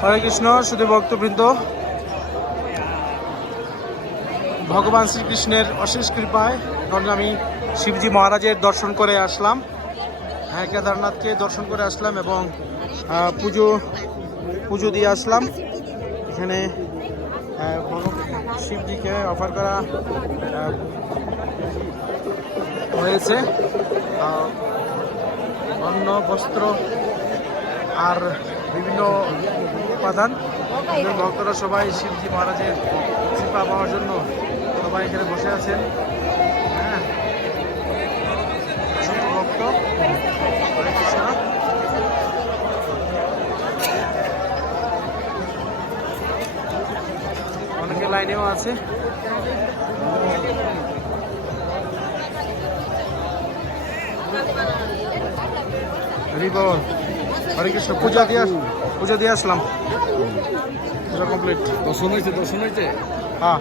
হরে কৃষ্ণ শুধু ভক্তবৃন্দ, ভগবান শ্রীকৃষ্ণের অশেষ কৃপায় কারণ আমি শিবজি মহারাজের দর্শন করে আসলাম, কেদারনাথকে দর্শন করে আসলাম এবং পুজো দিয়ে আসলাম। এখানে শিবজিকে অফার করা হয়েছে অন্ন, বস্ত্র আর বিভিন্ন উপাদান। ভক্তরা সবাই শিবজি মহারাজের কৃপা পাওয়ার জন্য সবাই এখানে বসে আছেন। হ্যাঁ, অসংখ্য ভক্ত। হরে কৃষ্ণ। অনেকে লাইনেও আছে। হরে কৃষ্ণ। পূজা দিয়ে আসলাম। পূজা কমপ্লিট। দর্শন হয়েছে হ্যাঁ।